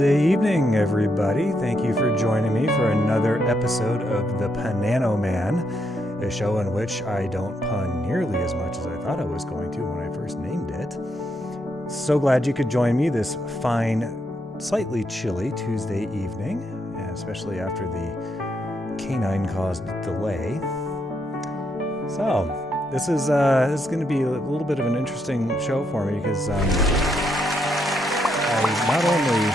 Tuesday evening, everybody. Thank you for joining me for another episode of The Panano Man, a show in which I don't pun nearly as much as I thought I was going to when I first named it. So glad you could join me this fine, slightly chilly Tuesday evening, especially after the canine-caused delay. So, this is going to be a little bit of an interesting show for me because I not only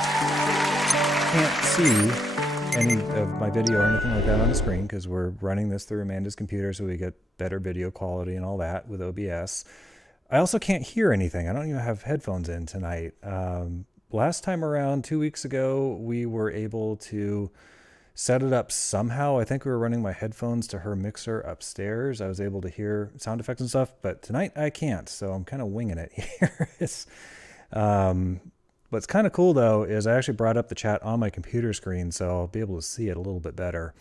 can't see any of my video or anything like that on the screen because we're running this through Amanda's computer so we get better video quality and all that with OBS. I also can't hear anything. I don't even have headphones in tonight. Last time around, 2 weeks ago, we were able to set it up somehow. I think we were running my headphones to her mixer upstairs. I was able to hear sound effects and stuff, but tonight I can't, so I'm kind of winging it here. What's kind of cool, though, is I actually brought up the chat on my computer screen, so I'll be able to see it a little bit better.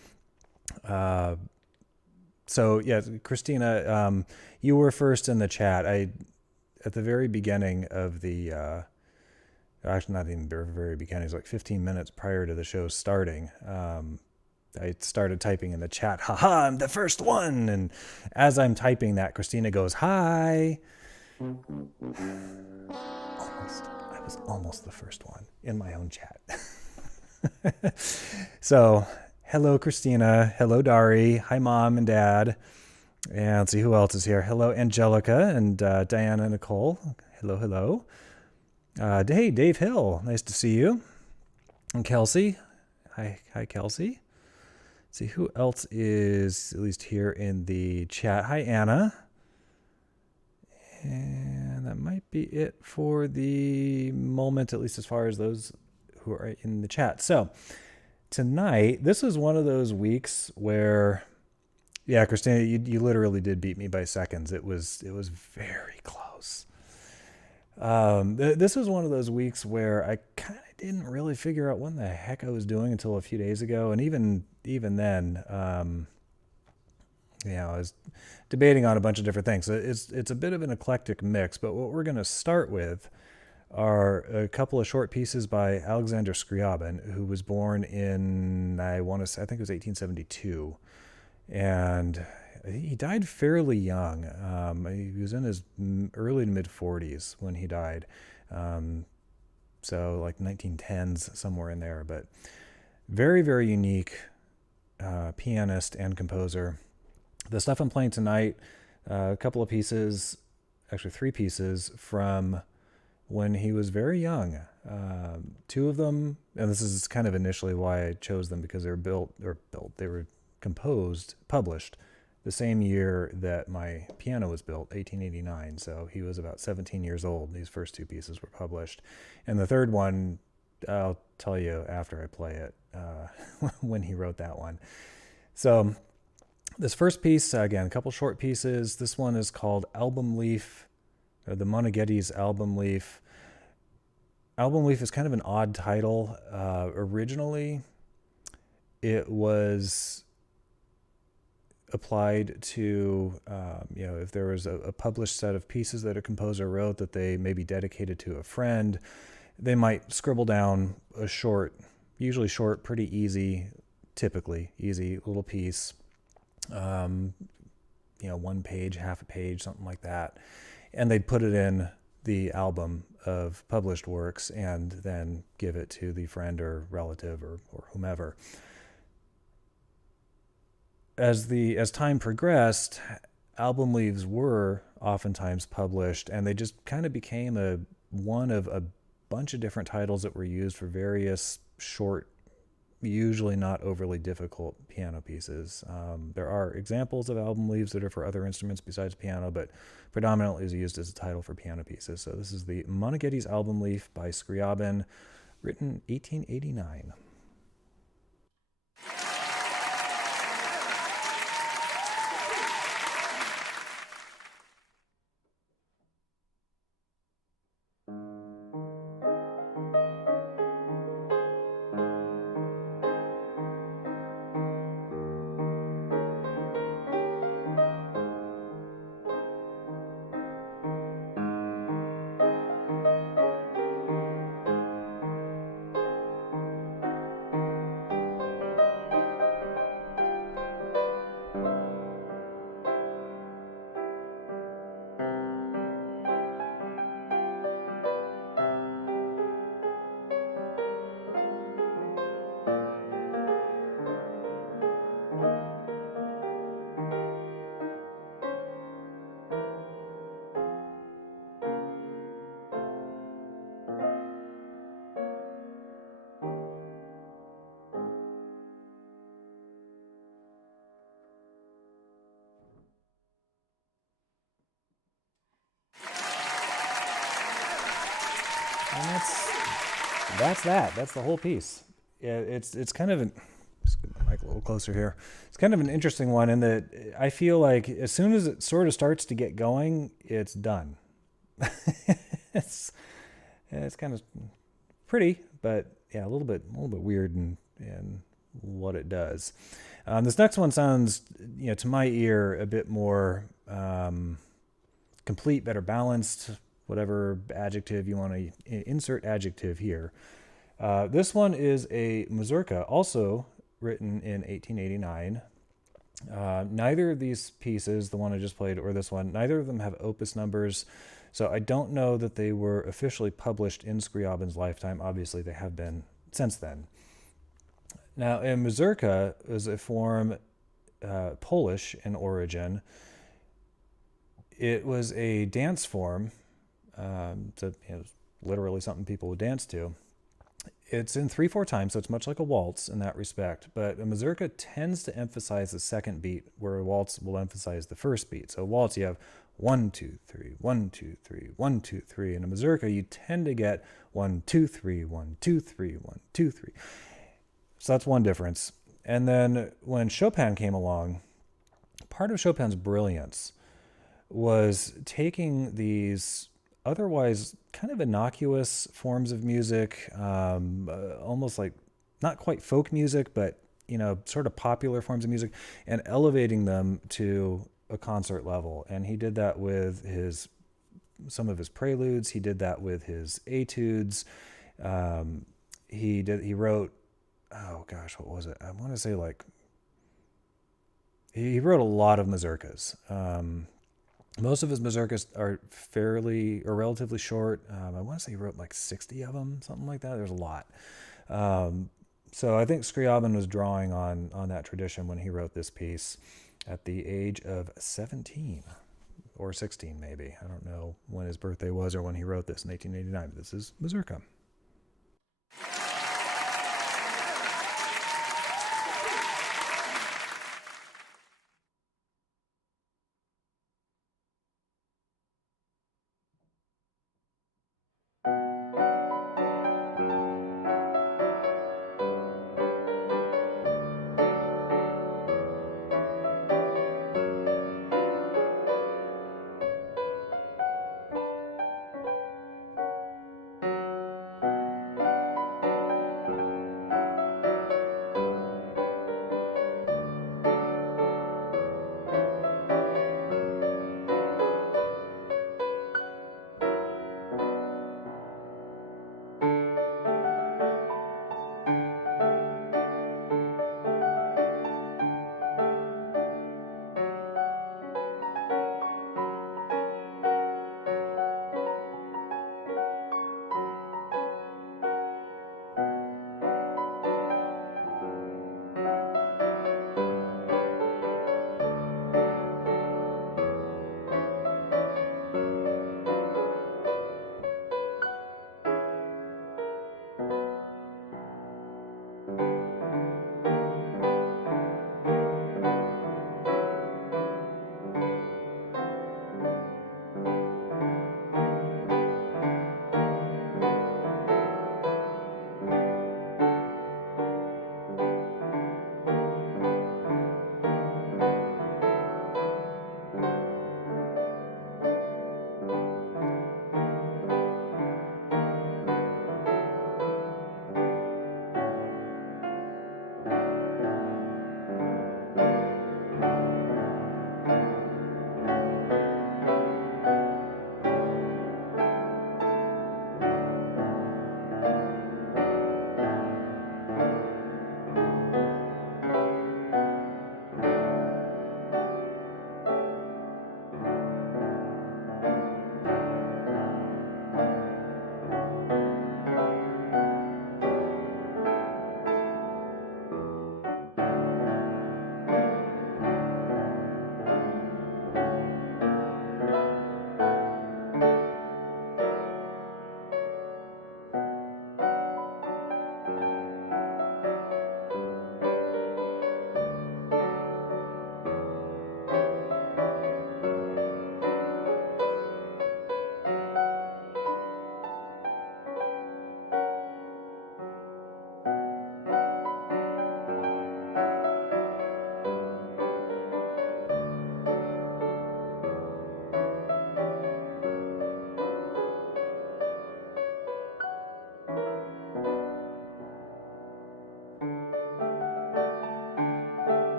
So, yeah, Christina, you were first in the chat. At the very beginning of the, actually not even the very beginning, it was like 15 minutes prior to the show starting, I started typing in the chat, haha, I'm the first one! And as I'm typing that, Christina goes, hi! I was almost the first one in my own chat. So, hello, Christina. Hello, Dari. Hi, Mom and Dad. And let's see who else is here. Hello, Angelica and Diana Nicole. Hello, hello. Hey, Dave Hill. Nice to see you. And Kelsey. Hi, Kelsey. Let's see who else is at least here in the chat. Hi, Anna. And that might be it for the moment, at least as far as those who are in the chat. So tonight, this is one of those weeks where, yeah, Christina, you literally did beat me by seconds. It was very close. This was one of those weeks where I kind of didn't really figure out what the heck I was doing until a few days ago. And even then, I was debating on a bunch of different things. It's a bit of an eclectic mix, but what we're going to start with are a couple of short pieces by Alexander Scriab, who was born in, I think it was 1872. And he died fairly young. He was in his early to mid 40s when he died. So like 1910s, somewhere in there, but very, very unique pianist and composer. The stuff I'm playing tonight, a couple of pieces, actually 3 pieces from when he was very young. 2 of them, and this is kind of initially why I chose them, because they were published the same year that my piano was built, 1889. So he was about 17 years old. These first 2 pieces were published. And the third one, I'll tell you after I play it, when he wrote that one. So this first piece, again, a couple short pieces. This one is called Album Leaf, or the Moneghetti's Album Leaf. Album Leaf is kind of an odd title. Originally, it was applied to, if there was a published set of pieces that a composer wrote that they maybe dedicated to a friend, they might scribble down a short, usually short, pretty easy, typically easy little piece. 1 page, half a page, something like that. And they'd put it in the album of published works and then give it to the friend or relative or whomever. As time progressed, album leaves were oftentimes published, and they just kind of became one of a bunch of different titles that were used for various short, usually not overly difficult piano pieces. There are examples of album leaves that are for other instruments besides piano, but predominantly is used as a title for piano pieces. So this is the Moneghetti's Album Leaf by Scriab, written 1889. And that's the whole piece. It's kind of an, let's get my mic a little closer here. It's kind of an interesting one in that I feel like as soon as it sort of starts to get going, it's done. it's it's kind of pretty, but yeah, a little bit weird in what it does. This next one sounds, to my ear, a bit more complete, better balanced, whatever adjective you want to insert adjective here. This one is a Mazurka, also written in 1889. Neither of these pieces, the one I just played or this one, neither of them have opus numbers, so I don't know that they were officially published in Scriabin's lifetime. Obviously, they have been since then. Now, a Mazurka is a form Polish in origin. It was a dance form, so literally something people would dance to. It's in 3/4 time, so it's much like a waltz in that respect. But a mazurka tends to emphasize the second beat, where a waltz will emphasize the first beat. So a waltz, you have 1, 2, 3, 1, 2, 3, 1, 2, 3. In a mazurka, you tend to get 1, 2, 3, 1, 2, 3, 1, 2, 3. So that's one difference. And then when Chopin came along, part of Chopin's brilliance was taking these otherwise kind of innocuous forms of music, almost like not quite folk music, but sort of popular forms of music, and elevating them to a concert level. And he did that with some of his preludes. He did that with his etudes. He wrote, oh gosh, what was it? I want to say he wrote a lot of mazurkas. Most of his mazurkas are fairly or relatively short. I want to say he wrote like 60 of them, something like that. There's a lot. So I think Scriabin was drawing on that tradition when he wrote this piece at the age of 17 or 16, maybe. I don't know when his birthday was or when he wrote this in 1889, but this is Mazurka.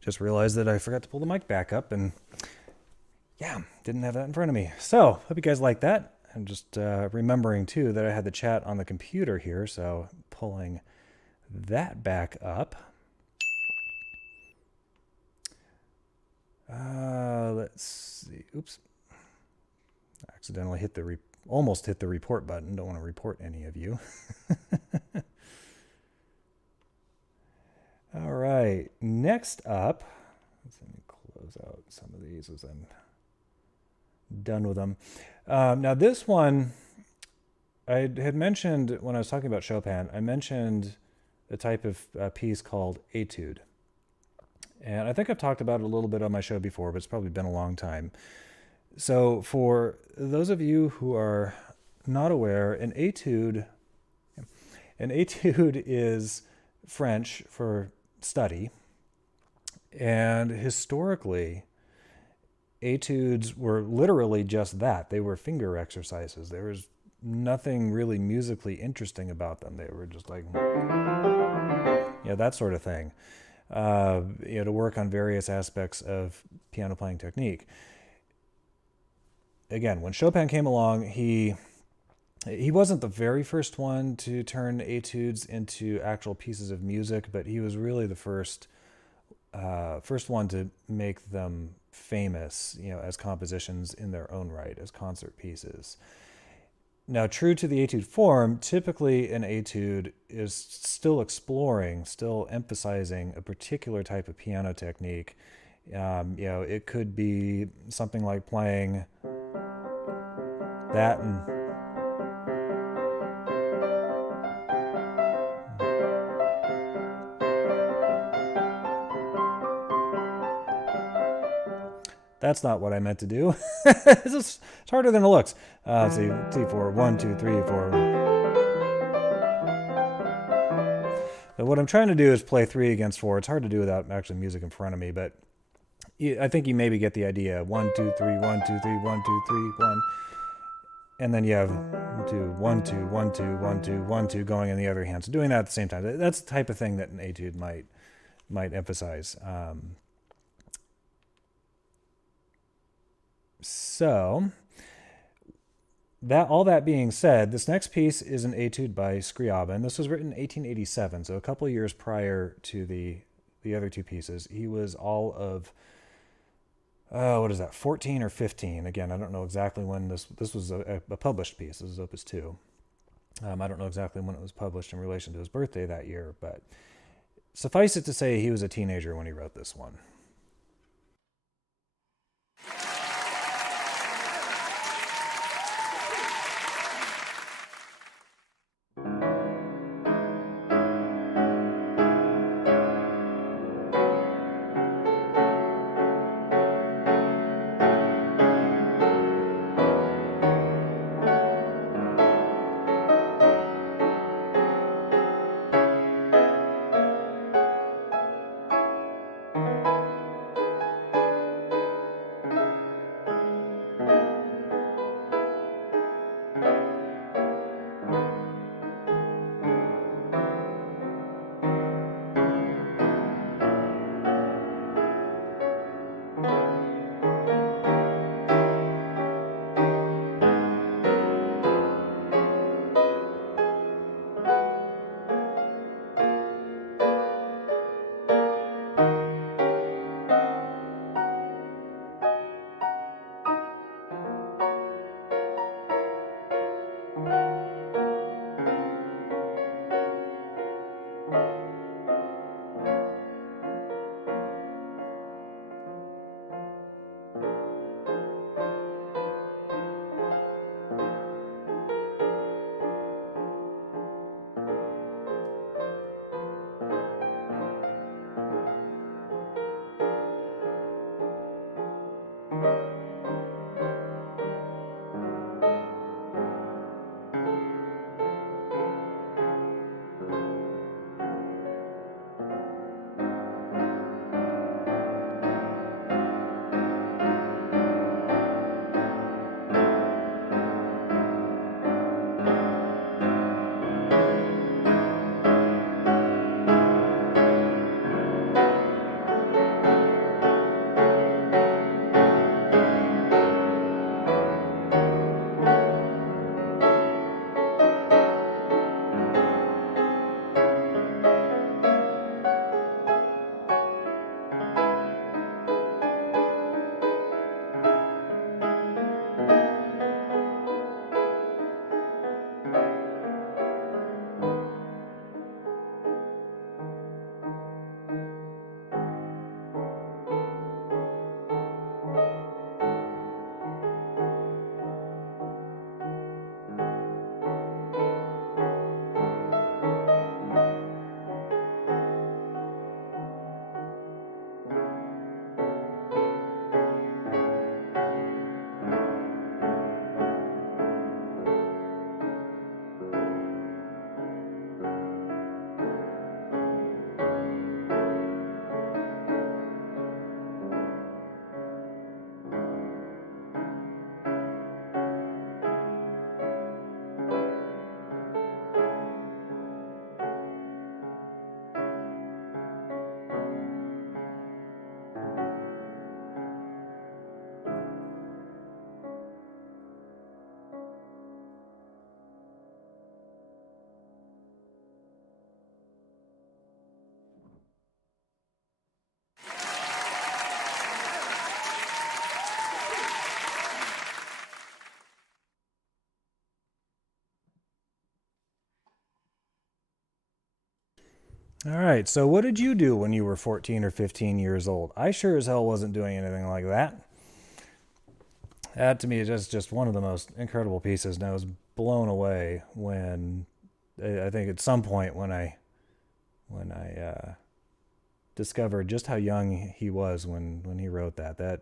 Just realized that I forgot to pull the mic back up, and yeah, didn't have that in front of me. So, hope you guys like that. I'm just remembering, too, that I had the chat on the computer here, so pulling that back up. Let's see. Oops. I accidentally almost hit the report button. Don't want to report any of you. All right. Next up, let me close out some of these as I'm done with them. Now this one, I had mentioned when I was talking about Chopin, I mentioned a type of piece called Etude. And I think I've talked about it a little bit on my show before, but it's probably been a long time. So for those of you who are not aware, an etude is French for study. And historically, etudes were literally just that. They were finger exercises. There was nothing really musically interesting about them. They were just like, that sort of thing. To work on various aspects of piano playing technique. Again, when Chopin came along, he wasn't the very first one to turn etudes into actual pieces of music, but he was really the first one to make them famous, as compositions in their own right, as concert pieces. Now, true to the etude form, typically an etude is still exploring, still emphasizing a particular type of piano technique. It could be something like playing that and that's not what I meant to do. It's harder than it looks. Let's see, C4, 1, 2, 3, 4. So what I'm trying to do is play 3 against 4. It's hard to do without actually music in front of me, but I think you maybe get the idea. 1, 2, 3, 1, 2, 3, 1, 2, 3, 1. And then you have 2, 1, 2, 1, 2, 1, 2, 1, 2 going in the other hand. So doing that at the same time. That's the type of thing that an etude might emphasize. So, all that being said, this next piece is an etude by Scriab, and this was written in 1887, so a couple of years prior to the other two pieces. He was all of 14 or 15? Again, I don't know exactly when this was a published piece. This is Opus 2. I don't know exactly when it was published in relation to his birthday that year, but suffice it to say he was a teenager when he wrote this one. All right, so what did you do when you were 14 or 15 years old? I sure as hell wasn't doing anything like that. That to me is just one of the most incredible pieces, and I was blown away when I think at some point when I discovered just how young he was when he wrote that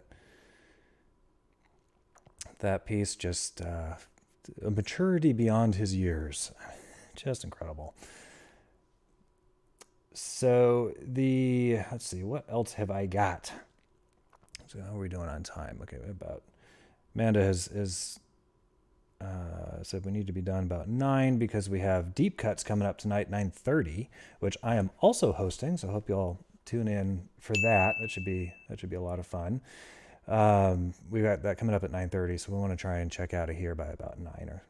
piece, just a maturity beyond his years, just incredible. So let's see, what else have I got? So how are we doing on time? Okay, about Amanda has said we need to be done about 9 because we have deep cuts coming up tonight, 9:30, which I am also hosting. So I hope you all tune in for that. That should be a lot of fun. We got that coming up at 9:30, so we want to try and check out of here by about 9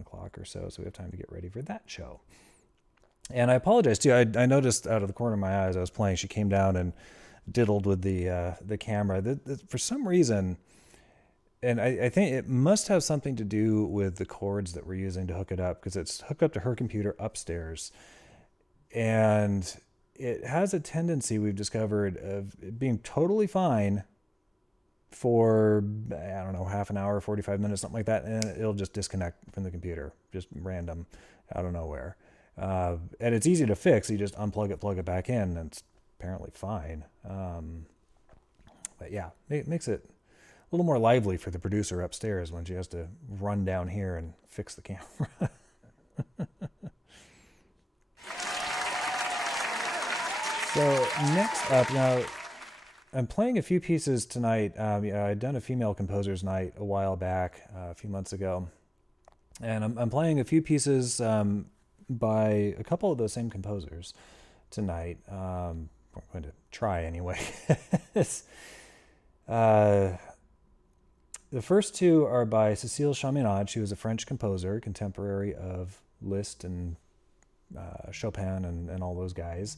o'clock or so we have time to get ready for that show. And I apologize too. I noticed out of the corner of my eyes I was playing. She came down and diddled with the camera. For some reason, and I think it must have something to do with the cords that we're using to hook it up, because it's hooked up to her computer upstairs, and it has a tendency, we've discovered, of it being totally fine for, I don't know, half an hour, 45 minutes, something like that, and it'll just disconnect from the computer, just random, out of nowhere. And it's easy to fix. You just unplug it, plug it back in, and it's apparently fine. But yeah, it makes it a little more lively for the producer upstairs when she has to run down here and fix the camera. So next up, now I'm playing a few pieces tonight. I'd done a female composers night a while back, a few months ago, and I'm playing a few pieces by a couple of those same composers tonight. I'm going to try anyway. The first two are by Cécile Chaminade. She was a French composer, contemporary of Liszt and Chopin and all those guys.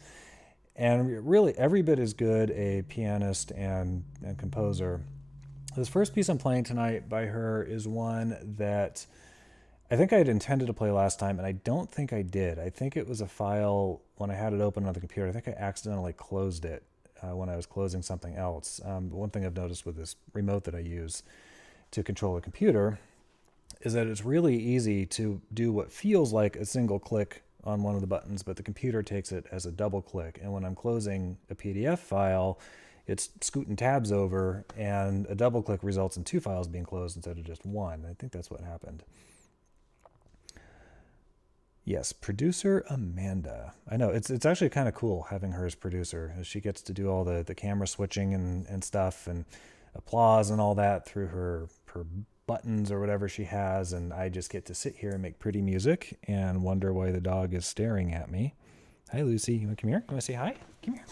And really every bit as good a pianist and composer. This first piece I'm playing tonight by her is one that I think I had intended to play last time, and I don't think I did. I think it was a file when I had it open on the computer. I think I accidentally closed it when I was closing something else. One thing I've noticed with this remote that I use to control the computer is that it's really easy to do what feels like a single click on one of the buttons, but the computer takes it as a double click. And when I'm closing a PDF file, it's scooting tabs over, and a double click results in 2 files being closed instead of just one. I think that's what happened. Yes, producer Amanda. I know, it's actually kind of cool having her as producer. She gets to do all the camera switching and stuff, and applause and all that through her buttons or whatever she has, and I just get to sit here and make pretty music and wonder why the dog is staring at me. Hi, Lucy. You want to come here? You want to say hi? Come here.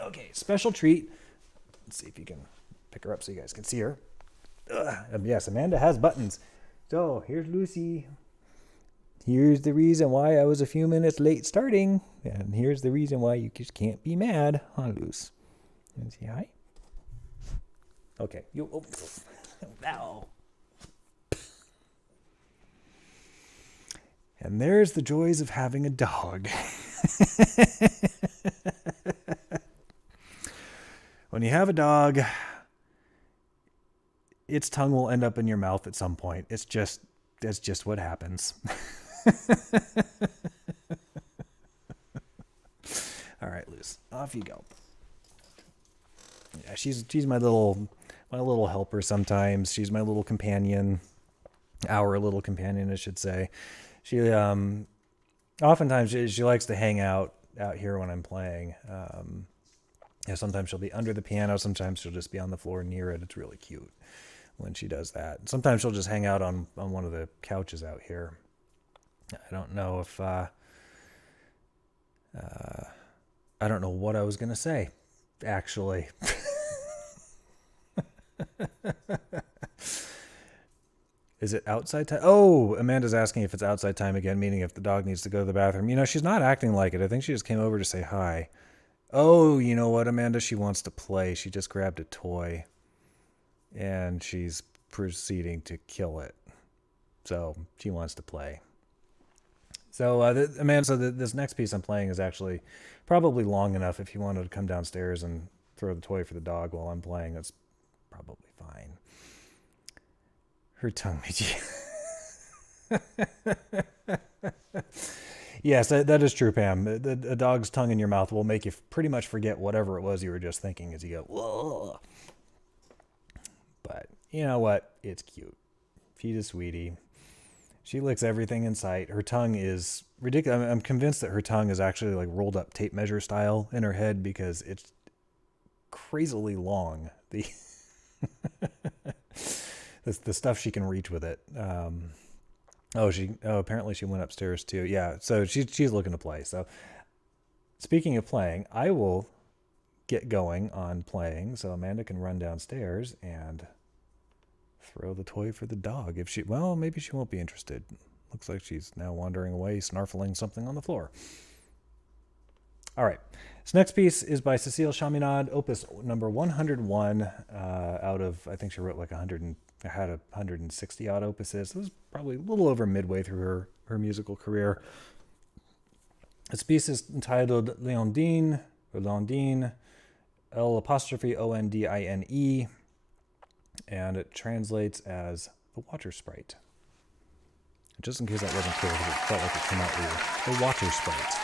Okay, special treat. Let's see if you can pick her up so you guys can see her. Yes, Amanda has buttons. So here's Lucy. Here's the reason why I was a few minutes late starting, and here's the reason why you just can't be mad, huh, Luce? You say hi? Okay. Ow. And there's the joys of having a dog. When you have a dog, its tongue will end up in your mouth at some point. That's just what happens. All right, Luce, off you go. Yeah, she's my little helper sometimes. She's my little companion, our little companion, I should say. She oftentimes she likes to hang out here when I'm playing. Sometimes she'll be under the piano. Sometimes she'll just be on the floor near it. It's really cute when she does that. Sometimes she'll just hang out on one of the couches out here. I don't know if I don't know what I was gonna say, actually. Is it outside time? Oh, Amanda's asking if it's outside time again, meaning if the dog needs to go to the bathroom. You know, she's not acting like it. I think she just came over to say hi. Oh, you know what, Amanda? She wants to play. She just grabbed a toy, and she's proceeding to kill it. So she wants to play. So, Amanda, so this next piece I'm playing is actually probably long enough if you wanted to come downstairs and throw the toy for the dog while I'm playing. That's probably fine. Her tongue made you. Yes, that is true, Pam. A dog's tongue in your mouth will make you pretty much forget whatever it was you were just thinking as you go, whoa. But you know what? It's cute. She's a sweetie. She licks everything in sight. Her tongue is ridiculous. I'm convinced that her tongue is actually like rolled up tape measure style in her head because it's crazily long. The stuff she can reach with it. Apparently she went upstairs too. Yeah, so she's looking to play. So speaking of playing, I will get going on playing so Amanda can run downstairs and throw the toy for the dog. Maybe she won't be interested. Looks like she's now wandering away, snarfling something on the floor. All right. This next piece is by Cécile Chaminade, Opus number 101, out of, I think she wrote like 160 odd opuses. So it was probably a little over midway through her musical career. This piece is entitled Léondine, or Londine, L'Ondine, and it translates as the water sprite. Just in case that wasn't clear, because it felt like it came out weird. The water sprite.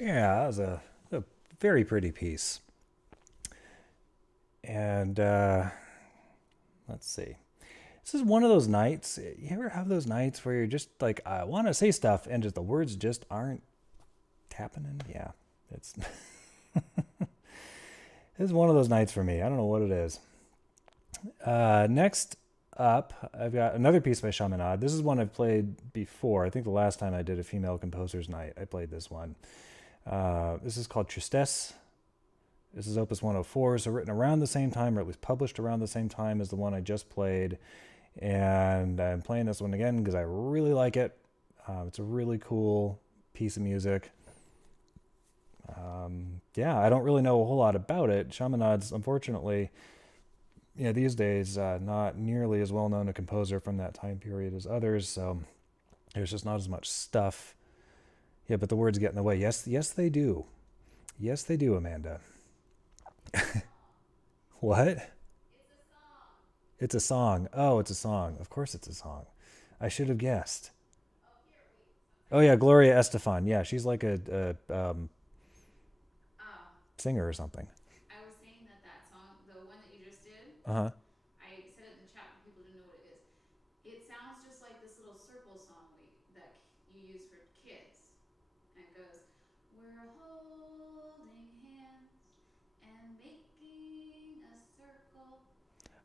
Yeah, that was a very pretty piece. And let's see. This is one of those nights. You ever have those nights where you're just like, I want to say stuff, and just the words just aren't happening? Yeah, it's it's one of those nights for me. I don't know what it is. Next up, I've got another piece by Chaminade. This is one I've played before. I think the last time I did a female composer's night, I played this one. This is called Tristesse. This is Opus 104, so written around the same time, or at least published around the same time as the one I just played. And I'm playing this one again because I really like it. It's a really cool piece of music. Yeah, I don't really know a whole lot about it. Chaminade's, unfortunately, these days, not nearly as well known a composer from that time period as others, so there's just not as much stuff. Yeah, but the words get in the way. Yes, they do. Yes, they do, Amanda. What? It's a song. Oh, it's a song. Of course it's a song. I should have guessed. Oh yeah, Gloria Estefan. Yeah, she's like a singer or something. Uh huh.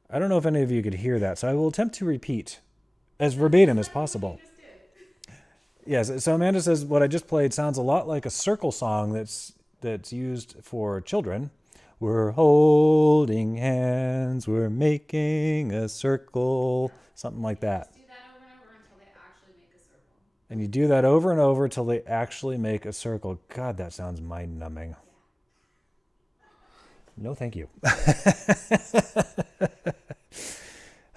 I don't know if any of you could hear that, so I will attempt to repeat as verbatim as possible. Yes. So Amanda says what I just played sounds a lot like a circle song that's used for children. We're holding hands. We're making a circle. Something like that. And you do that over and over till they actually make a circle. God, that sounds mind numbing. No, thank you.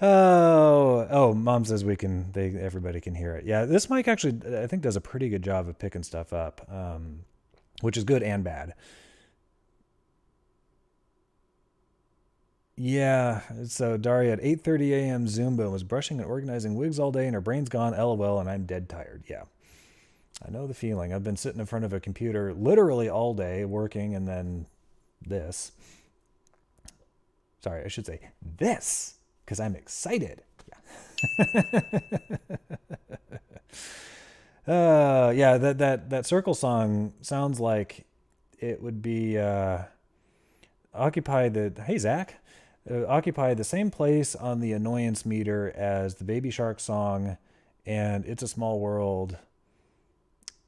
Oh, Mom says everybody can hear it. Yeah, this mic actually, I think, does a pretty good job of picking stuff up, which is good and bad. Yeah, so Daria at 8:30 a.m. Zumba and was brushing and organizing wigs all day, and her brain's gone. LOL, and I'm dead tired. Yeah, I know the feeling. I've been sitting in front of a computer literally all day working, and then this. Sorry, I should say this because I'm excited. Yeah. Yeah, that circle song sounds like it would be occupy the hey Zach, occupy the same place on the annoyance meter as the Baby Shark song, and It's a Small World,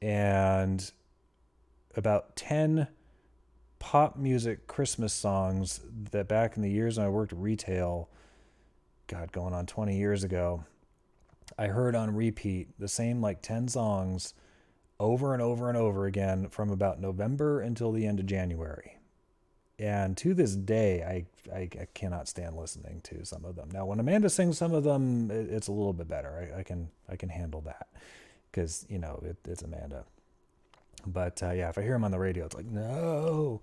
and about 10 pop music Christmas songs that back in the years when I worked retail, God, going on 20 years ago, I heard on repeat the same like 10 songs over and over and over again from about November until the end of January. And to this day, I cannot stand listening to some of them. Now, when Amanda sings some of them, it's a little bit better. I can handle that because it's Amanda. But yeah, if I hear him on the radio, it's like no,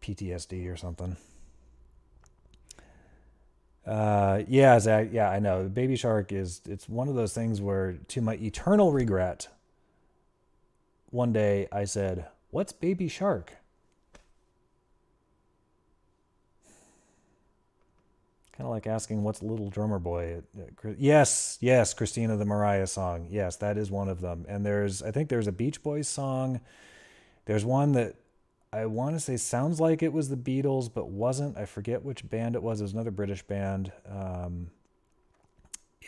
PTSD or something. Yeah, Zach. Yeah, I know. Baby Shark it's one of those things where, to my eternal regret, one day I said, "What's Baby Shark?" Kind of like asking, "What's Little Drummer Boy?" Yes, Christina the Mariah song. Yes, that is one of them. And I think there's a Beach Boys song. There's one that I want to say sounds like it was the Beatles, but wasn't. I forget which band it was. It was another British band.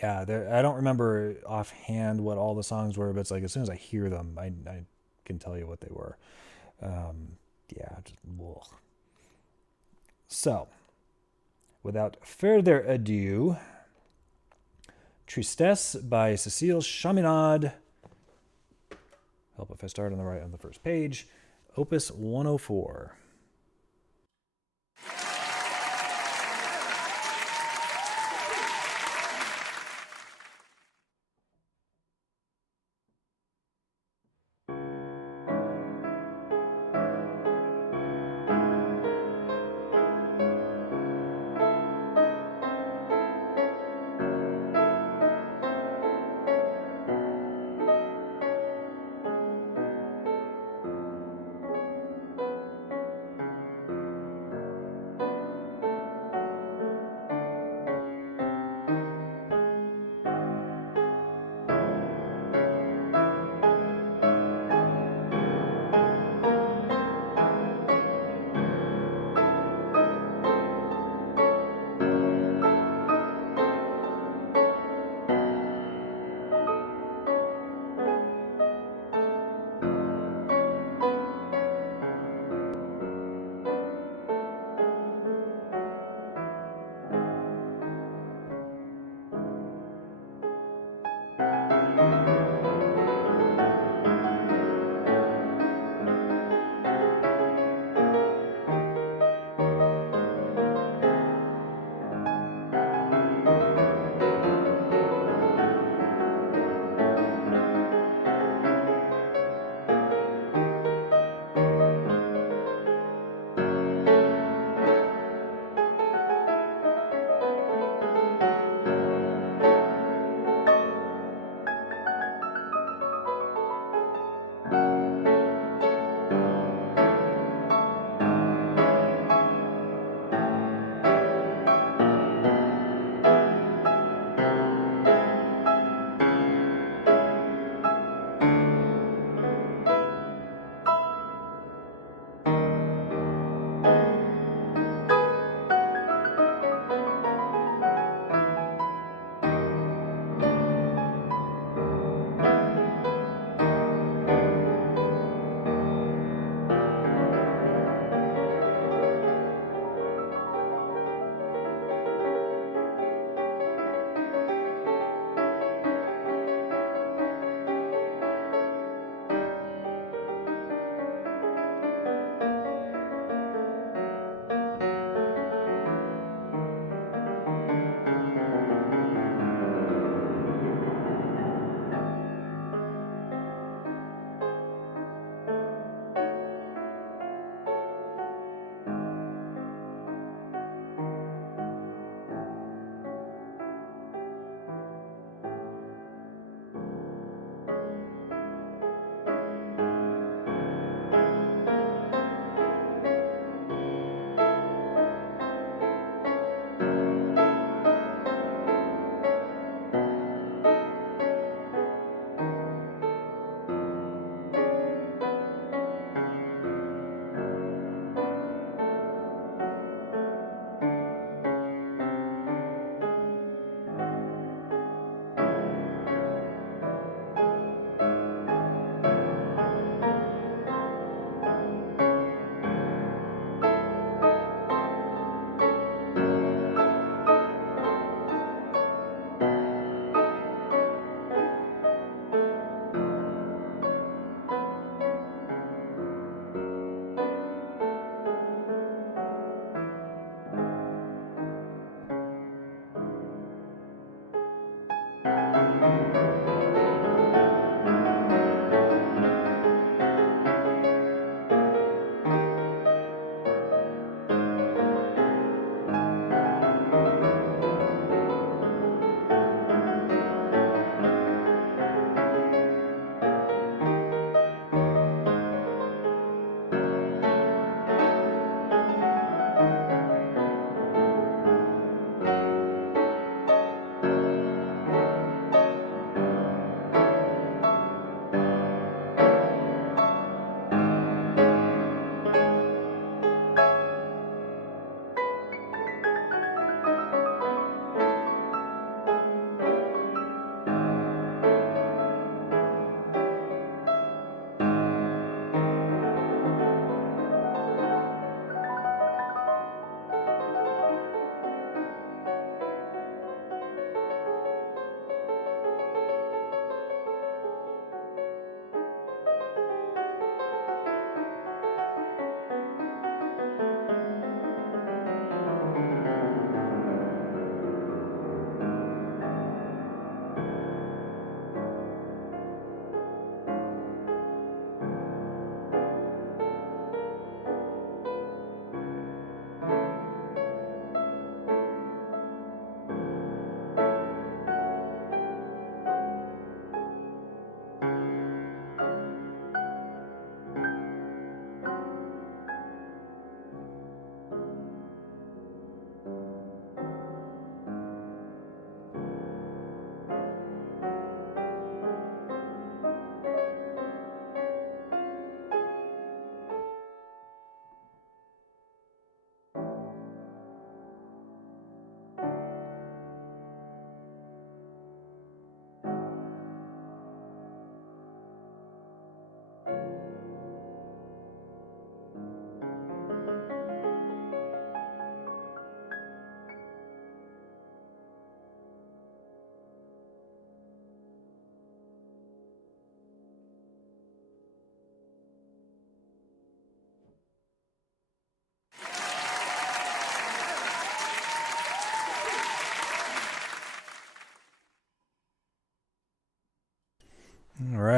Yeah, I don't remember offhand what all the songs were, but it's like as soon as I hear them, I can tell you what they were. Yeah, just, ugh. So, without further ado, Tristesse by Cécile Chaminade. Help if I start on the first page. Opus 104.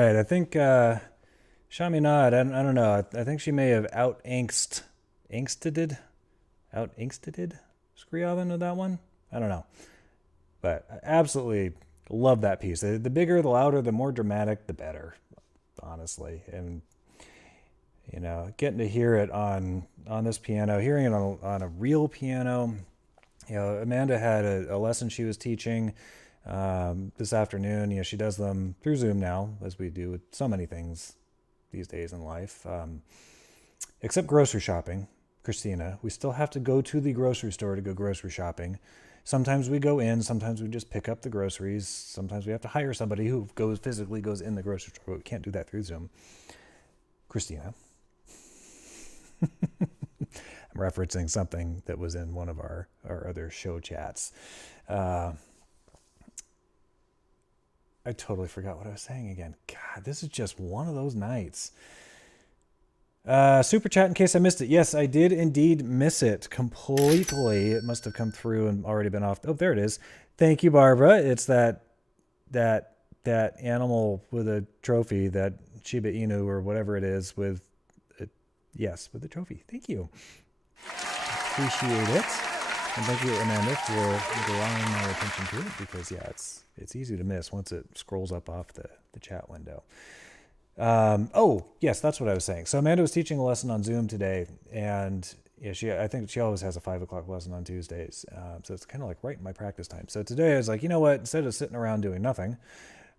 right. I think Chaminade, I don't know. I think she may have angsted Scriab with that one. I don't know. But I absolutely love that piece. The bigger, the louder, the more dramatic, the better, honestly. And, you know, getting to hear it on this piano, hearing it on a real piano. You know, Amanda had a lesson she was teaching this afternoon. You know, she does them through Zoom now, as we do with so many things these days in life, except grocery shopping. Christina, we still have to go to the grocery store to go grocery shopping. Sometimes we go in, sometimes we just pick up the groceries. Sometimes we have to hire somebody who physically goes in the grocery store, but we can't do that through Zoom. Christina. I'm referencing something that was in one of our other show chats. I totally forgot what I was saying again. God, this is just one of those nights. Super chat in case I missed it. Yes, I did indeed miss it completely. It must have come through and already been off. Oh, there it is. Thank you, Barbara. It's that animal with a trophy, that Shiba Inu or whatever it is with the trophy. Thank you. Appreciate it. And thank you, Amanda, for drawing my attention to it, because it's easy to miss once it scrolls up off the chat window. Oh, yes, that's what I was saying. So Amanda was teaching a lesson on Zoom today, and I think she always has a 5:00 lesson on Tuesdays. So it's kind of like right in my practice time. So today I was like, you know what? Instead of sitting around doing nothing,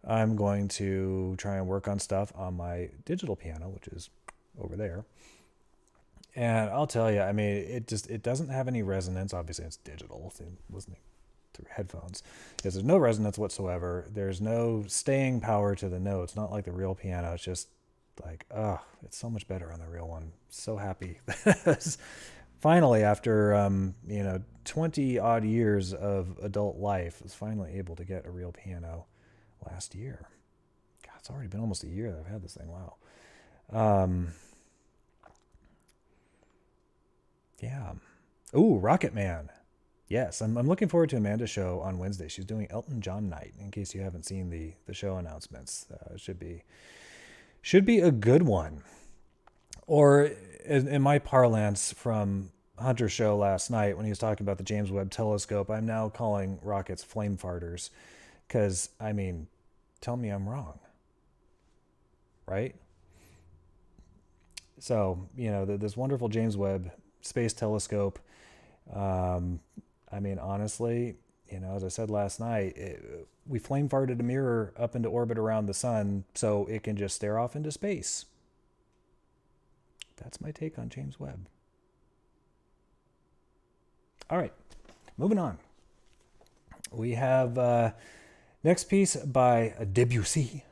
I'm going to try and work on stuff on my digital piano, which is over there. And I'll tell you, I mean, it doesn't have any resonance. Obviously, it's digital, so listening through headphones, because there's no resonance whatsoever. There's no staying power to the notes. Not like the real piano. It's just like, it's so much better on the real one. So happy. Finally, after 20 odd years of adult life, I was finally able to get a real piano last year. God, it's already been almost a year that I've had this thing. Wow. Yeah. Ooh, Rocket Man. Yes, I'm looking forward to Amanda's show on Wednesday. She's doing Elton John night. In case you haven't seen the show announcements, it should be a good one. Or in my parlance from Hunter's show last night, when he was talking about the James Webb Telescope, I'm now calling rockets flame farters, because I mean, tell me I'm wrong, right? So this wonderful James Webb Space Telescope. I mean, honestly, as I said last night, we flame farted a mirror up into orbit around the sun so it can just stare off into space. That's my take on James Webb. All right, moving on. We have next piece by Debussy.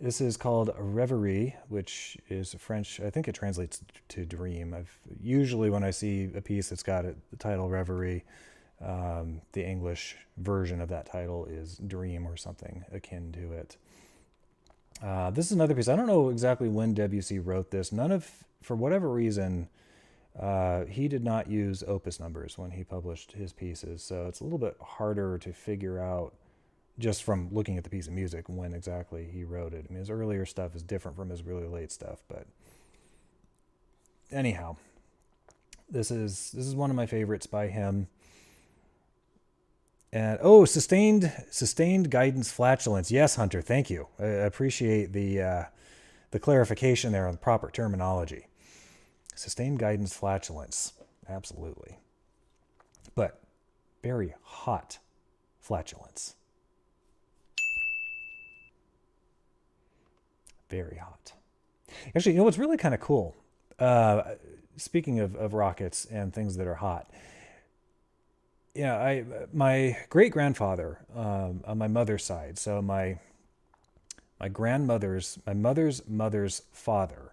This is called Reverie, which is French. I think it translates to dream. Usually when I see a piece that's got the title Reverie, the English version of that title is Dream or something akin to it. This is another piece. I don't know exactly when Debussy wrote this. For whatever reason, he did not use Opus numbers when he published his pieces, so it's a little bit harder to figure out just from looking at the piece of music when exactly he wrote it. I mean, his earlier stuff is different from his really late stuff, but anyhow, this is one of my favorites by him. And sustained guidance flatulence. Yes, Hunter, thank you. I appreciate the clarification there on the proper terminology. Sustained guidance flatulence, absolutely. But very hot flatulence. Very hot. Actually, what's really kind of cool, speaking of rockets and things that are hot, my great-grandfather on my mother's side, so my mother's mother's father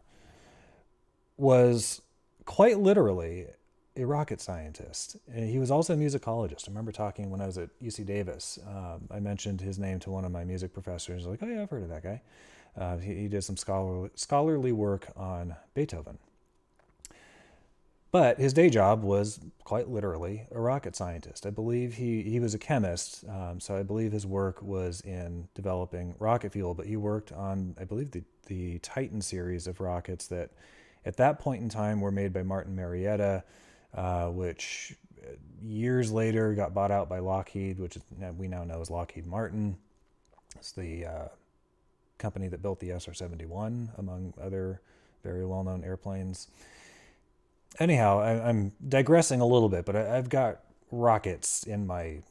was quite literally a rocket scientist. And he was also a musicologist. I remember talking when I was at UC Davis. I mentioned his name to one of my music professors. Like, oh yeah, I've heard of that guy. He did some scholarly work on Beethoven. But his day job was quite literally a rocket scientist. I believe he was a chemist, so I believe his work was in developing rocket fuel, but he worked on, I believe, the Titan series of rockets that at that point in time were made by Martin Marietta, which years later got bought out by Lockheed, which is, we now know as Lockheed Martin. It's the company that built the SR-71, among other very well-known airplanes. Anyhow, I'm digressing a little bit, but I've got rockets in my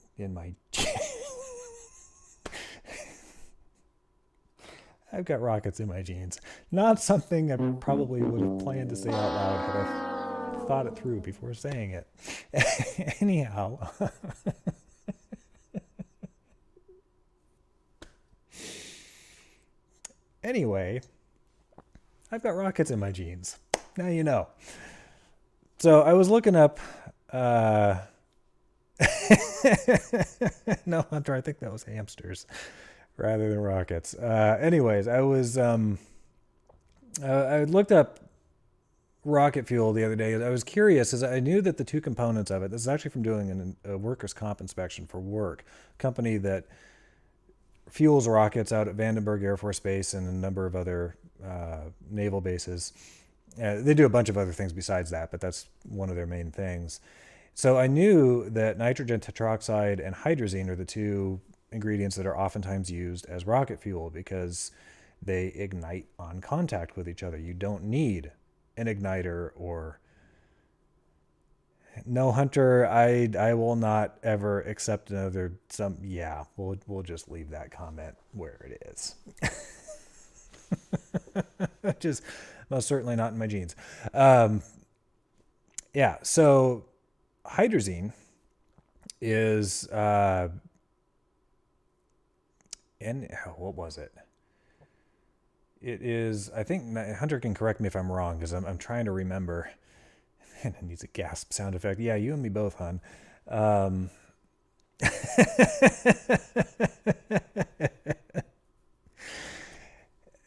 I've got rockets in my jeans. Not something I probably would have planned to say out loud had I thought it through before saying it. Anyhow, anyway, I've got rockets in my jeans. Now you know. So I was looking up. No, Hunter, I think that was hamsters rather than rockets. Anyways, I looked up rocket fuel the other day. I was curious as I knew that the two components of it. This is actually from doing a workers' comp inspection for work, a company that fuels rockets out at Vandenberg Air Force Base and a number of other naval bases. They do a bunch of other things besides that, but that's one of their main things. So I knew that nitrogen tetroxide and hydrazine are the two ingredients that are oftentimes used as rocket fuel because they ignite on contact with each other. You don't need an igniter or... No, Hunter, I will not ever accept another yeah, we'll just leave that comment where it is. Which is most certainly not in my jeans. Yeah, so hydrazine is and what was it? It is, I think Hunter can correct me if I'm wrong because I'm trying to remember. And it needs a gasp sound effect. Yeah, you and me both, hon.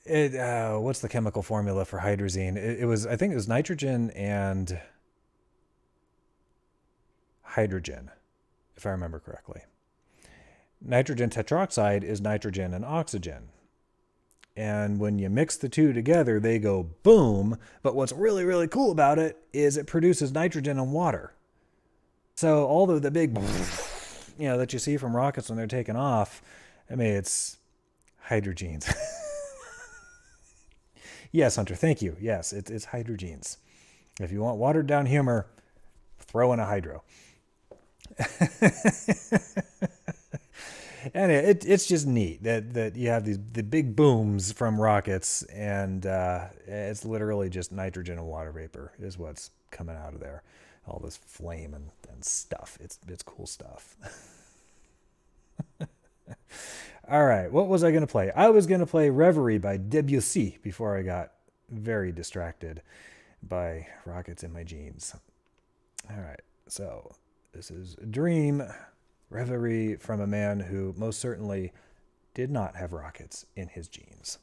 What's the chemical formula for hydrazine? I think it was nitrogen and hydrogen, if I remember correctly. Nitrogen tetroxide is nitrogen and oxygen. And when you mix the two together, they go boom. But what's really, really cool about it is it produces nitrogen and water. So all the big, that you see from rockets when they're taking off, I mean, it's hydrogenes. Yes, Hunter, thank you. Yes, it's hydrogenes. If you want watered down humor, throw in a hydro. And it's just neat that you have the big booms from rockets, and it's literally just nitrogen and water vapor is what's coming out of there. All this flame and stuff. It's cool stuff. All right, what was I going to play? I was going to play Reverie by Debussy before I got very distracted by rockets in my jeans. All right, so this is Dream, Reverie from a man who most certainly did not have rockets in his jeans.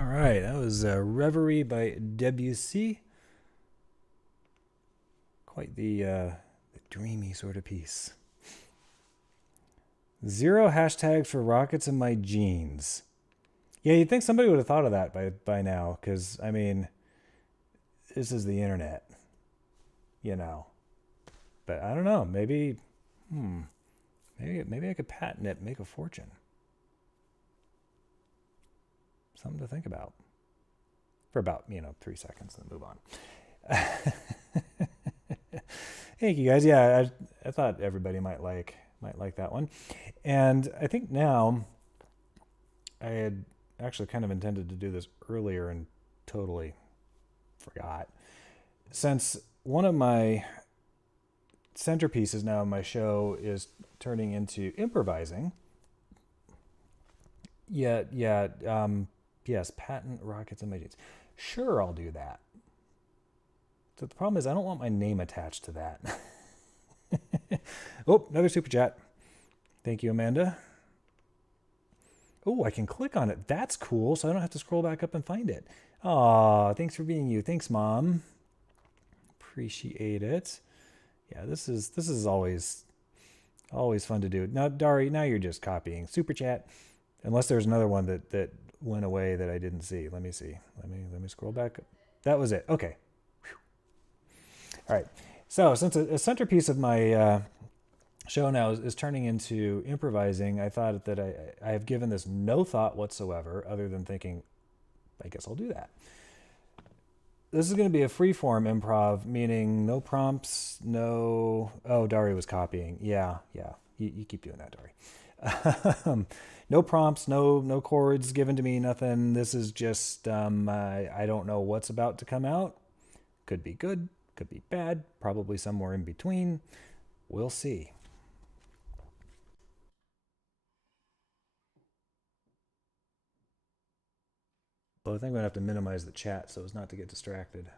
All right, that was Reverie by Debussy. Quite the dreamy sort of piece. 0 hashtag for rockets in my jeans. Yeah, you'd think somebody would have thought of that by now, because, I mean, this is the internet, you know. But I don't know, maybe I could patent it, make a fortune. Something to think about. For about, 3 seconds, then move on. Thank you guys. Yeah, I thought everybody might like that one. And I think now I had actually kind of intended to do this earlier and totally forgot. Since one of my centerpieces now in my show is turning into improvising. Yes, patent rockets in my jeans. Sure, I'll do that. So the problem is I don't want my name attached to that. Oh, another super chat. Thank you, Amanda. Oh, I can click on it. That's cool, so I don't have to scroll back up and find it. Aw, thanks for being you. Thanks, Mom. Appreciate it. Yeah, this is always fun to do. Now, Dari, now you're just copying. Super chat. Unless there's another one that went away that I didn't see. Let me see. Let me scroll back. That was it. Okay. Whew. All right. So since a centerpiece of my show now is turning into improvising, I thought that I have given this no thought whatsoever other than thinking, I guess I'll do that. This is going to be a free-form improv, meaning no prompts, no... Oh, Dari was copying. Yeah. You keep doing that, Dari. No prompts, no chords given to me, nothing. This is just, I don't know what's about to come out. Could be good, could be bad, probably somewhere in between. We'll see. Well, I think I'm going to have to minimize the chat so as not to get distracted.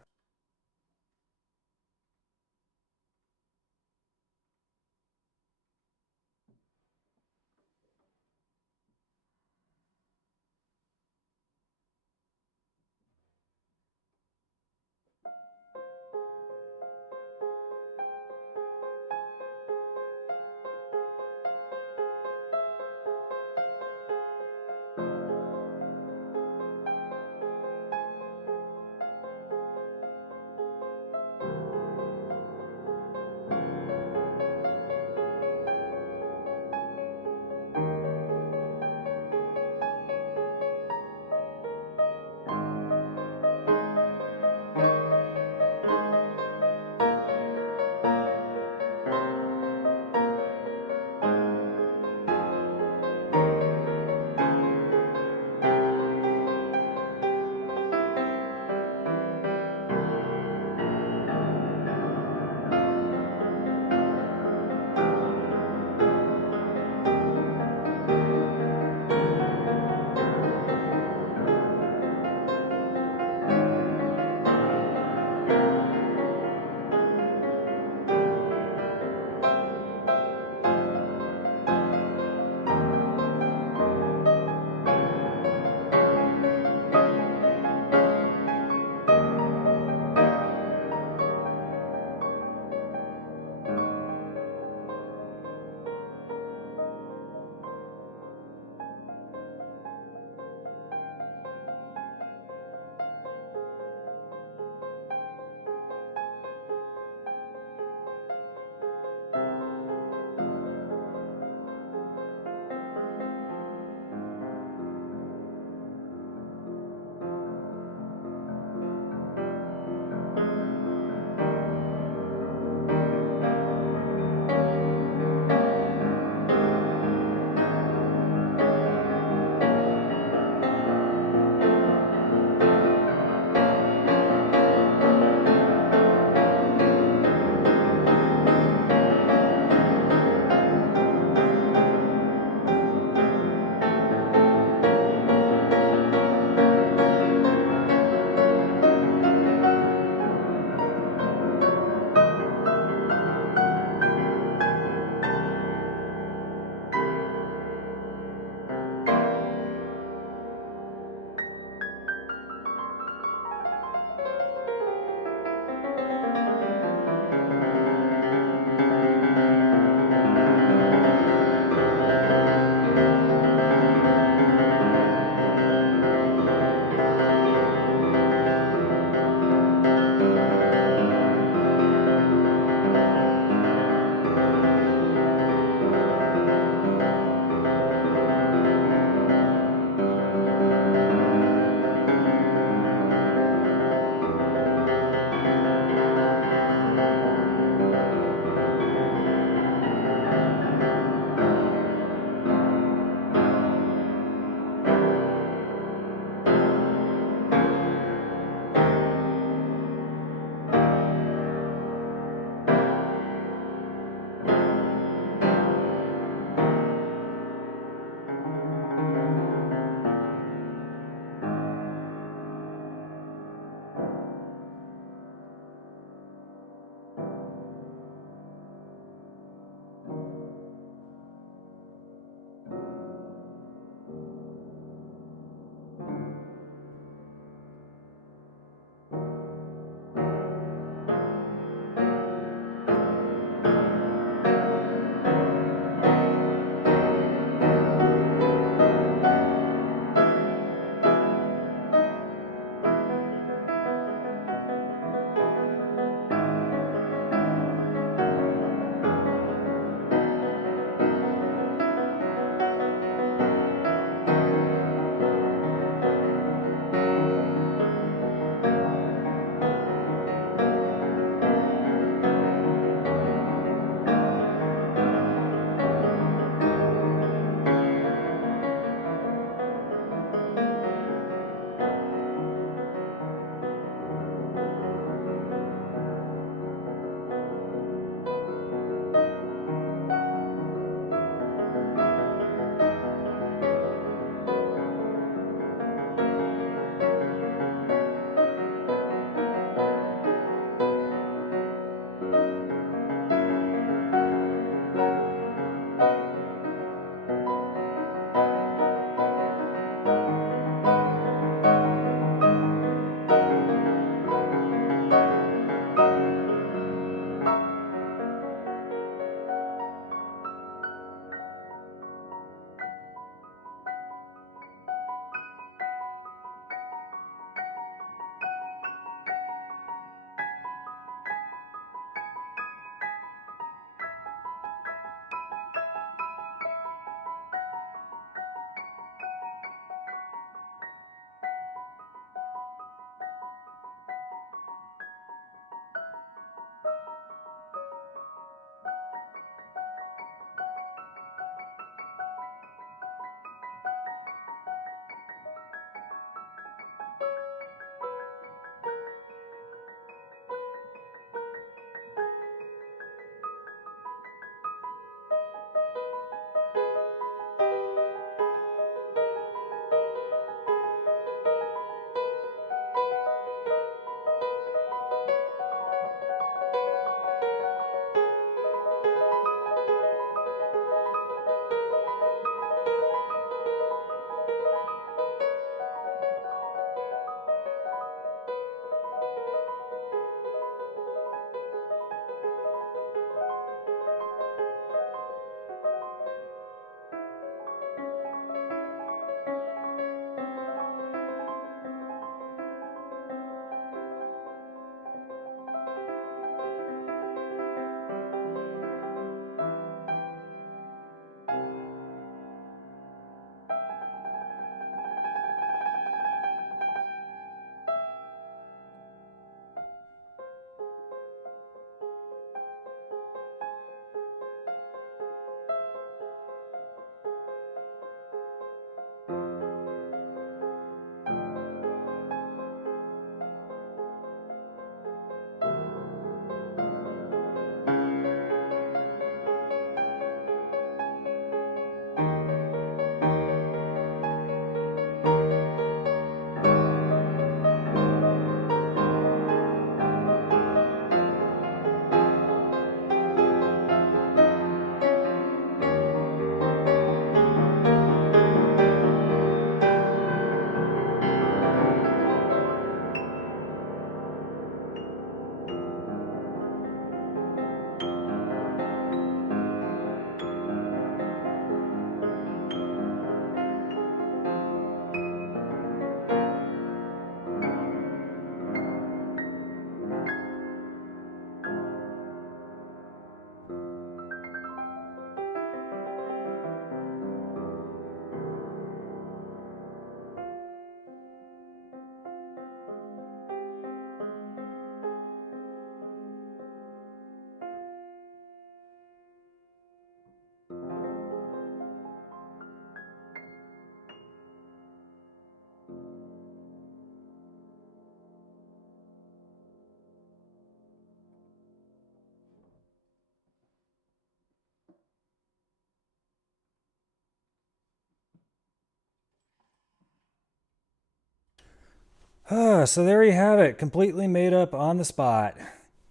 So there you have it, completely made up on the spot.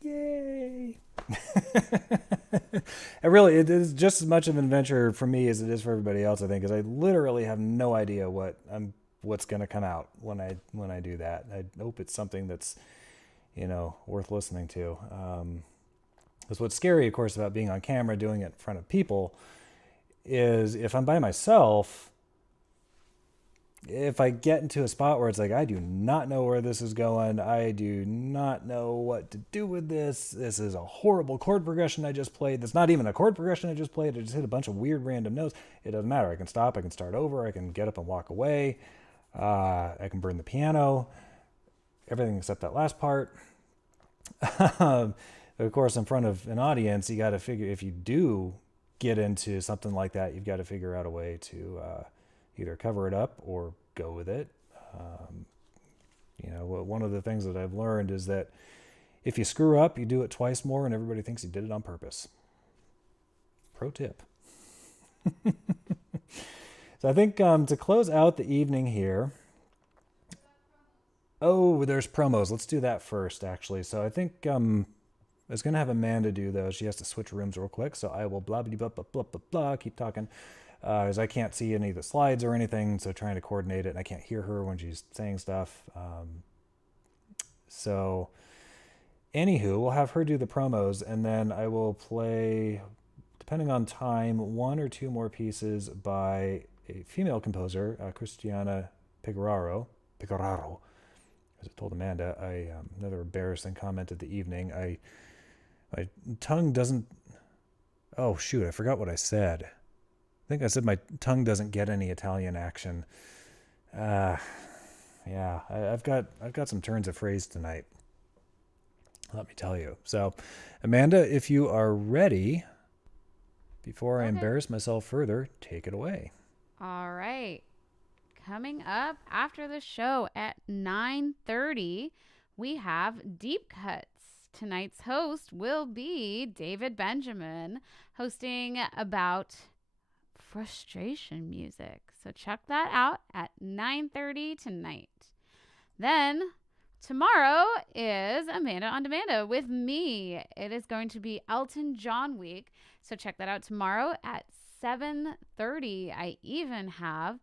Yay! It is just as much of an adventure for me as it is for everybody else, I think, because I literally have no idea what's going to come out when I do that. I hope it's something that's worth listening to. Because what's scary, of course, about being on camera doing it in front of people is if I'm by myself, if I get into a spot where it's like, I do not know where this is going, I do not know what to do with this. This is a horrible chord progression I just played. That's not even a chord progression I just played. I just hit a bunch of weird random notes. It doesn't matter. I can stop. I can start over. I can get up and walk away. I can burn the piano. Everything except that last part. Of course, in front of an audience, you got to figure, if you do get into something like that, you've got to figure out a way to either cover it up or go with it. One of the things that I've learned is that if you screw up, you do it twice more and everybody thinks you did it on purpose. Pro tip. So I think to close out the evening here, there's promos. Let's do that first, actually. So I think I was going to have Amanda do those. She has to switch rooms real quick, so I will blah, blah, blah, blah, blah, blah, blah, keep talking. As I can't see any of the slides or anything, so trying to coordinate it, and I can't hear her when she's saying stuff. So, anywho, we'll have her do the promos, and then I will play, depending on time, one or two more pieces by a female composer, Christiana Pigararo. As I told Amanda, another embarrassing comment of the evening. My tongue doesn't. Oh shoot! I forgot what I said. I think I said my tongue doesn't get any Italian action. Yeah, I've got some turns of phrase tonight. Let me tell you. So, Amanda, if you are ready, before I embarrass myself further, take it away. All right. Coming up after the show at 9:30, we have Deep Cuts. Tonight's host will be David Benjamin, hosting about frustration music. So check that out at 9:30 tonight. Then tomorrow is Amanda on Demand with me. It is going to be Elton John week. So check that out tomorrow at 7:30. I even have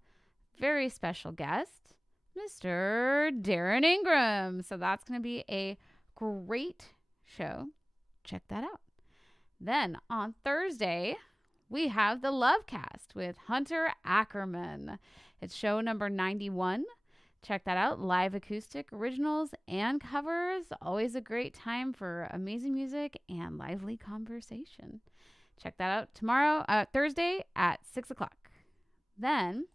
very special guest, Mr. Darren Ingram. So that's going to be a great show. Check that out. Then on Thursday, we have the Lovecast with Hunter Ackerman. It's show number 91. Check that out. Live acoustic originals and covers. Always a great time for amazing music and lively conversation. Check that out tomorrow, Thursday at 6 o'clock. Then,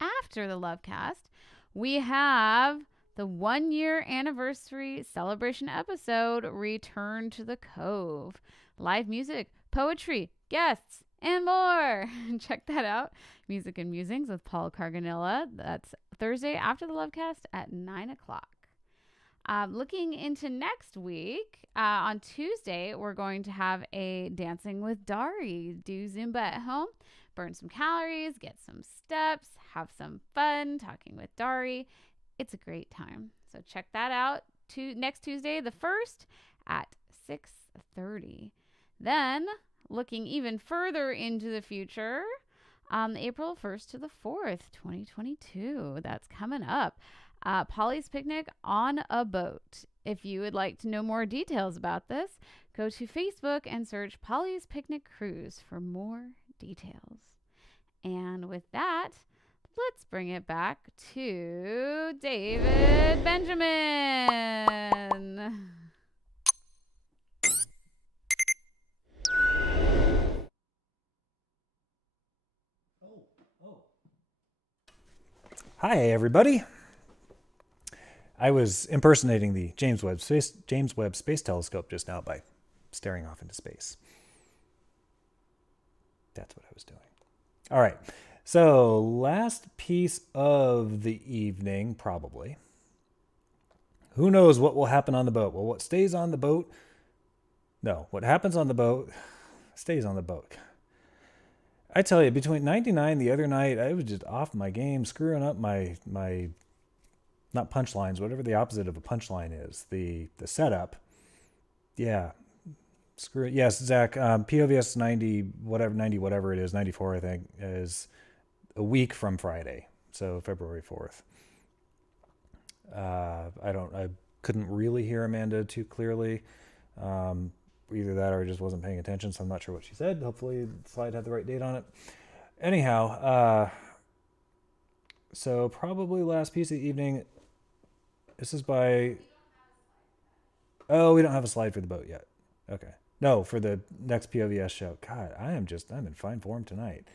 after the Lovecast, we have the 1 year anniversary celebration episode, Return to the Cove. Live music, poetry, guests, and more. Check that out. Music and Musings with Paul Carganilla. That's Thursday after the Lovecast at 9 o'clock. Looking into next week, on Tuesday, we're going to have a Dancing with Dari. Do Zumba at home, burn some calories, get some steps, have some fun talking with Dari. It's a great time. So check that out next Tuesday, the 1st at 6:30. Then, looking even further into the future, April 1st to the 4th, 2022. That's coming up. Polly's Picnic on a Boat. If you would like to know more details about this, go to Facebook and search Polly's Picnic Cruise for more details. And with that, let's bring it back to David Benjamin. Hi, everybody. I was impersonating the James Webb Space Telescope just now by staring off into space. That's what I was doing. All right. So, last piece of the evening, probably. Who knows what will happen on the boat? Well, what stays on the boat? No, what happens on the boat stays on the boat. I tell you, between 99 the other night, I was just off my game, screwing up my not punchlines, whatever the opposite of a punchline is, the setup. Yeah, screw it. Yes, Zach. POVS 90 whatever it is, 94 I think, is a week from Friday, so February 4th. I couldn't really hear Amanda too clearly. Either that or I just wasn't paying attention, so I'm not sure what she said. Hopefully the slide had the right date on it. Anyhow, so probably last piece of the evening. This is by. Oh, we don't have a slide for the boat yet. Okay. No, for the next POVS show. God, I'm in fine form tonight.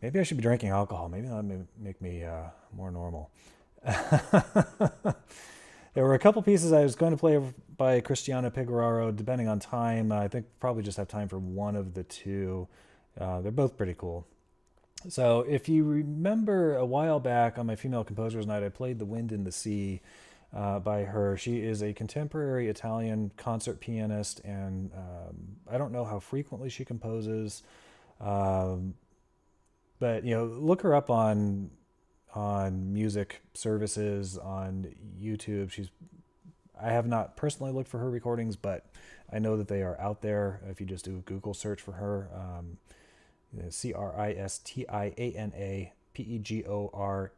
Maybe I should be drinking alcohol. Maybe that would make me more normal. There were a couple pieces I was going to play by Cristiano Pigoraro, depending on time. I think probably just have time for one of the two. They're both pretty cool. So if you remember a while back on my Female Composers Night, I played The Wind in the Sea by her. She is a contemporary Italian concert pianist, and I don't know how frequently she composes, but look her up on music services on YouTube. I have not personally looked for her recordings, but I know that they are out there. If you just do a Google search for her, Cristiana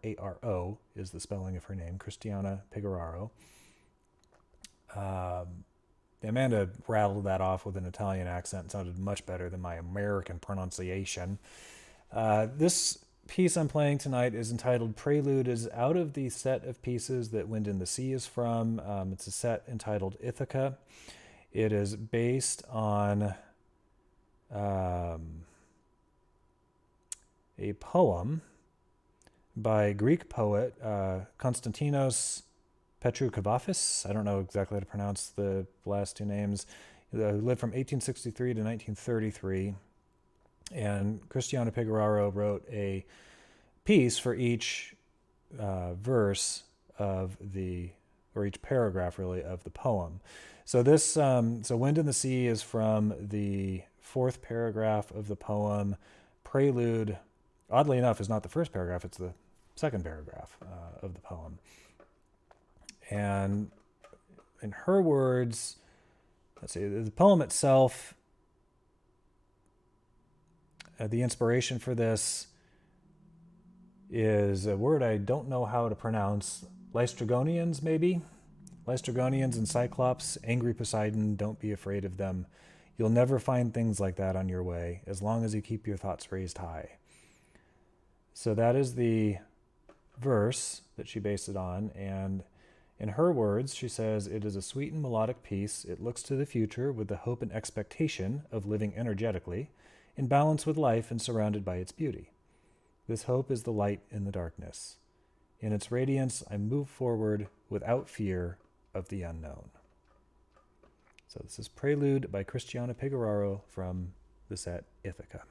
Pegoraro is the spelling of her name, Cristiana Pigoraro. Amanda rattled that off with an Italian accent. It sounded much better than my American pronunciation. This piece I'm playing tonight is entitled Prelude. It is out of the set of pieces that Wind in the Sea is from. It's a set entitled Ithaca. It is based on a poem by Greek poet Konstantinos Petroukovafis. I don't know exactly how to pronounce the last two names. Who lived from 1863 to 1933. And Cristiano Pigoraro wrote a piece for each verse of or each paragraph really of the poem. So this, so Wind in the Sea is from the fourth paragraph of the poem. Prelude, oddly enough, is not the first paragraph, it's the second paragraph of the poem. And in her words, let's see, the poem itself, the inspiration for this is a word I don't know how to pronounce. Lystrogonians, maybe? Lystrogonians and Cyclops, angry Poseidon, don't be afraid of them. You'll never find things like that on your way, as long as you keep your thoughts raised high. So that is the verse that she based it on, and in her words, she says, it is a sweet and melodic piece. It looks to the future with the hope and expectation of living energetically, in balance with life and surrounded by its beauty. This hope is the light in the darkness. In its radiance, I move forward without fear of the unknown. So this is Prelude by Cristiano Pigoraro from the set Ithaca.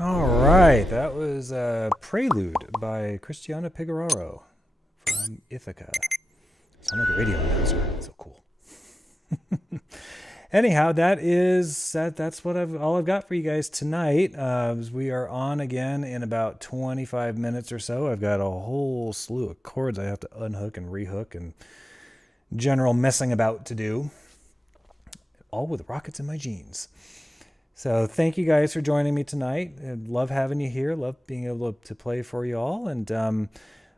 All right, that was Prelude by Cristiana Piguraro from Ithaca. I sound like a radio announcer. It's so cool. Anyhow, that's what all I've got for you guys tonight. We are on again in about 25 minutes or so. I've got a whole slew of chords I have to unhook and rehook and general messing about to do, all with rockets in my jeans. So thank you guys for joining me tonight. I love having you here. Love being able to play for you all. And we'll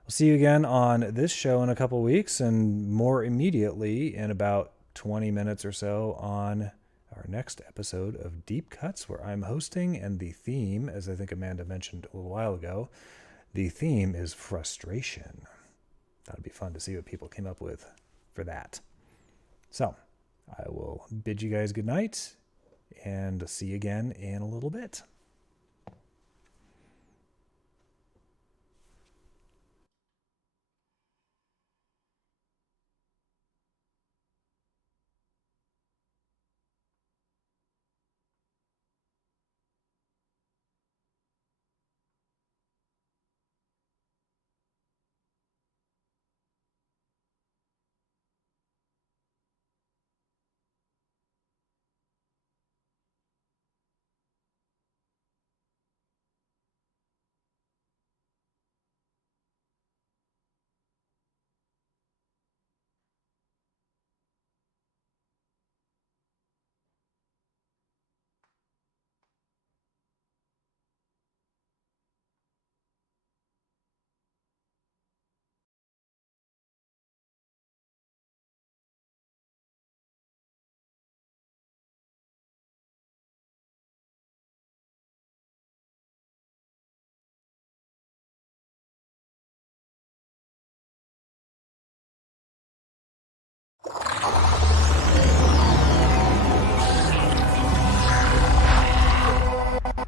see you again on this show in a couple weeks, and more immediately in about 20 minutes or so on our next episode of Deep Cuts, where I'm hosting, and the theme, as I think Amanda mentioned a little while ago, the theme is frustration. That'd be fun to see what people came up with for that. So I will bid you guys good night and see you again in a little bit.